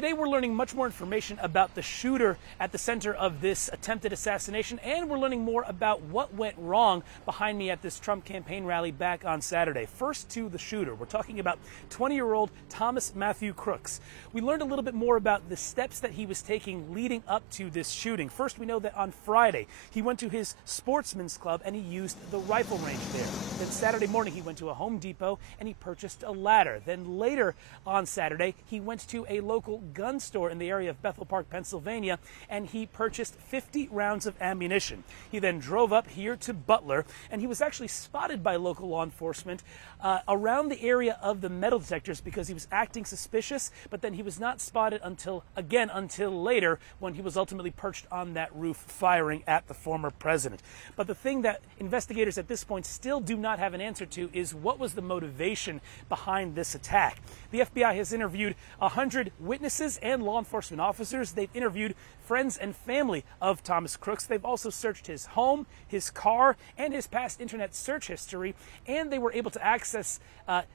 Today we're learning much more information about the shooter at the center of this attempted assassination, and we're learning more about what went wrong behind me at this Trump campaign rally back on Saturday. First to the shooter. We're talking about 20-year-old Thomas Matthew Crooks. We learned a little bit more about the steps that he was taking leading up to this shooting. First, we know that on Friday he went to his sportsman's club and he used the rifle range there. Then Saturday morning he went to a Home Depot and he purchased a ladder. Then later on Saturday he went to a local gun store in the area of Bethel Park, Pennsylvania, and he purchased 50 rounds of ammunition. He then drove up here to Butler, and he was actually spotted by local law enforcement around the area of the metal detectors because he was acting suspicious, but then he was not spotted until later when he was ultimately perched on that roof firing at the former president. But the thing that investigators at this point still do not have an answer to is what was the motivation behind this attack. The FBI has interviewed 100 witnesses and law enforcement officers. They've interviewed friends and family of Thomas Crooks. They've also searched his home, his car, and his past internet search history, and they were able to access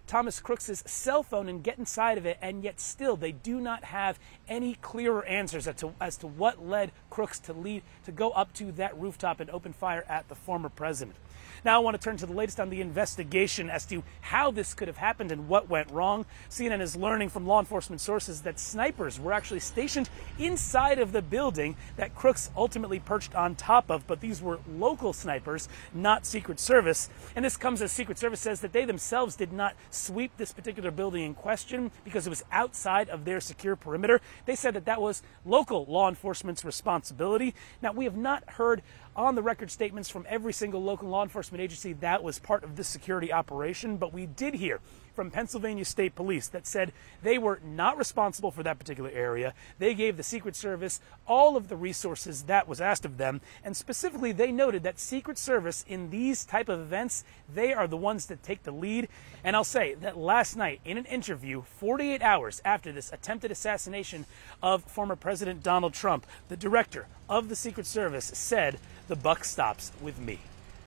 Thomas Crooks' cell phone and get inside of it, and yet still they do not have any clearer answers as to what led Crooks to go up to that rooftop and open fire at the former president. Now I want to turn to the latest on the investigation as to how this could have happened and what went wrong. CNN is learning from law enforcement sources that snipers were actually stationed inside of the building that Crooks ultimately perched on top of, but these were local snipers, not Secret Service. And this comes as Secret Service says that they themselves did not sweep this particular building in question because it was outside of their secure perimeter. They said that that was local law enforcement's responsibility. Now, we have not heard on the record statements from every single local law enforcement agency that was part of this security operation, but we did hear from Pennsylvania State Police that said they were not responsible for that particular area. They gave the Secret Service all of the resources that was asked of them, and specifically they noted that Secret Service in these type of events, they are the ones that take the lead. And I'll say that last night in an interview, 48 hours after this attempted assassination of former President Donald Trump, the director of the Secret Service said, "The buck stops with me."